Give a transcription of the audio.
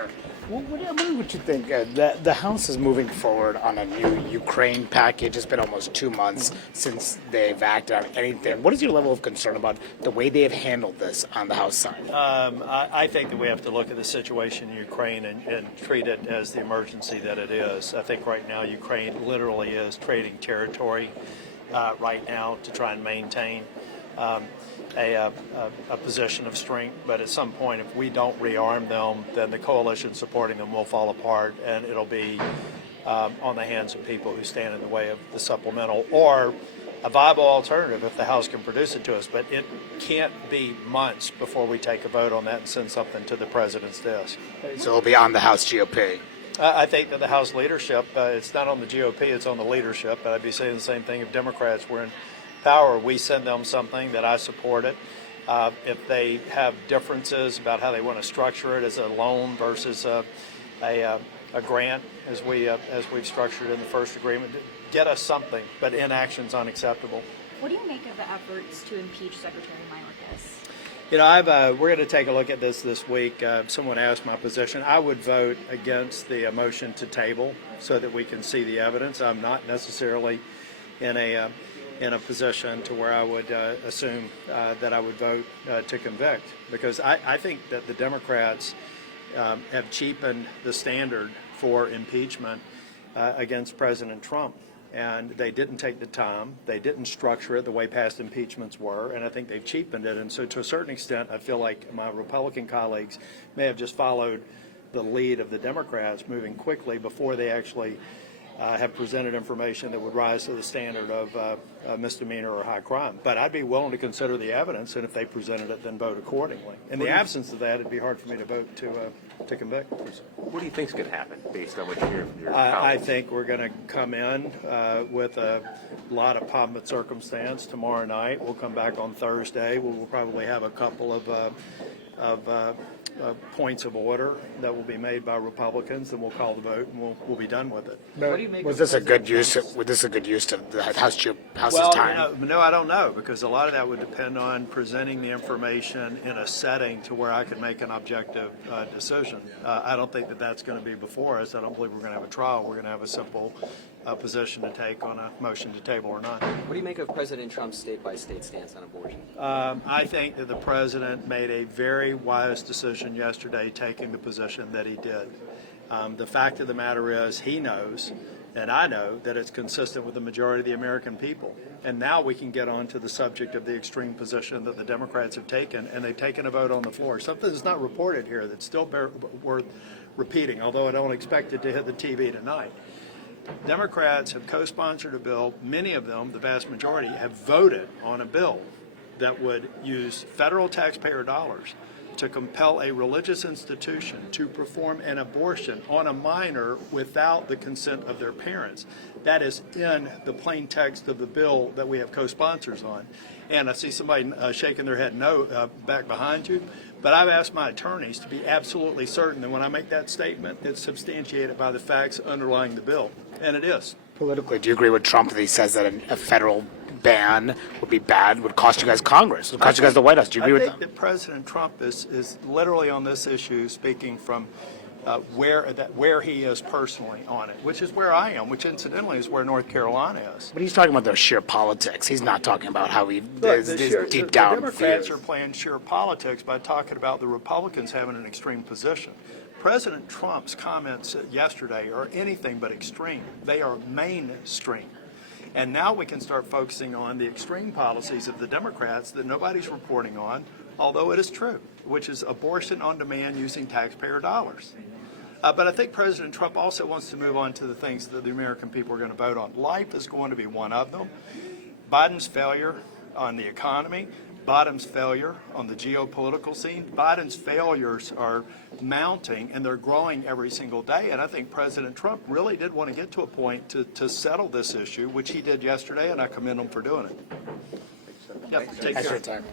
Sure. I'm wondering what you think. The House is moving forward on a new Ukraine package. It's been almost 2 months since they've acted on anything. What is your level of concern about the way they have handled this on the House side? I think that we have to look at the situation in Ukraine and treat it as the emergency that it is. I think right now Ukraine literally is trading territory right now to try and maintain a position of strength, but at some point, if we don't rearm them, then the coalition supporting them will fall apart, and it'll be on the hands of people who stand in the way of the supplemental or a viable alternative if the House can produce it to us. But it can't be months before we take a vote on that and send something to the president's desk. So it'll be on the House GOP. I think that the House leadership, it's not on the GOP, it's on the leadership. But I'd be saying the same thing if Democrats were in power. We send them something that I support it. If they have differences about how they want to structure it as a loan versus a grant, as we've structured in the first agreement, get us something. But inaction's unacceptable. What do you make of the efforts to impeach Secretary Mayorkas? You know, we're going to take a look at this week. Someone asked my position. I would vote against the motion to table so that we can see the evidence. I'm not necessarily in a position to where I would assume that I would vote to convict, because I think that the Democrats have cheapened the standard for impeachment against President Trump. And they didn't take the time, they didn't structure it the way past impeachments were, and I think they've cheapened it. And so to a certain extent, I feel like my Republican colleagues may have just followed the lead of the Democrats, moving quickly before they actually have presented information that would rise to the standard of misdemeanor or high crime. But I'd be willing to consider the evidence, and if they presented it, then vote accordingly. In the absence of that, it'd be hard for me to vote to convict. What do you think is going to happen based on what you hear from your I colleagues? think we're going to come in with a lot of pomp and circumstance tomorrow night. We'll come back on Thursday. We'll probably have a couple of points of order that will be made by Republicans, and we'll call the vote, and we'll be done with it. Was this a good use? Was this a good use of the House's Well, time? no, I don't know, because a lot of that would depend on presenting the information in a setting to where I could make an objective decision. I don't think that that's going to be before us. I don't believe we're going to have a trial. We're going to have a simple position to take on a motion to table or not. What do you make of President Trump's state-by-state stance on abortion? I think that the president made a very wise decision yesterday, taking the position that he did. The fact of the matter is, he knows, and I know, that it's consistent with the majority of the American people. And now we can get on to the subject of the extreme position that the Democrats have taken, and they've taken a vote on the floor. Something that's not reported here that's still worth repeating, although I don't expect it to hit the TV tonight. Democrats have co-sponsored a bill. Many of them, the vast majority, have voted on a bill that would use federal taxpayer dollars to compel a religious institution to perform an abortion on a minor without the consent of their parents. That is in the plain text of the bill that we have co-sponsors on. And I see somebody shaking their head no back behind you. But I've asked my attorneys to be absolutely certain that when I make that statement, it's substantiated by the facts underlying the bill. And it is. Politically, do you agree with Trump that he says that a federal ban would be bad, would cost you guys Congress, would cost you guys the White House? Do you agree with that? I think that President Trump is literally on this issue speaking from where he is personally on it, which is where I am, which incidentally is where North Carolina is. But he's talking about their sheer politics. He's not talking about how he is deep down. The Democrats are playing sheer politics by talking about the Republicans having an extreme position. President Trump's comments yesterday are anything but extreme. They are mainstream. And now we can start focusing on the extreme policies of the Democrats that nobody's reporting on, although it is true, which is abortion on demand using taxpayer dollars. But I think President Trump also wants to move on to the things that the American people are going to vote on. Life is going to be one of them. Biden's failure on the economy, Biden's failure on the geopolitical scene. Biden's failures are mounting, and they're growing every single day. And I think President Trump really did want to get to a point to settle this issue, which he did yesterday, and I commend him for doing it. Yep, take care. Time.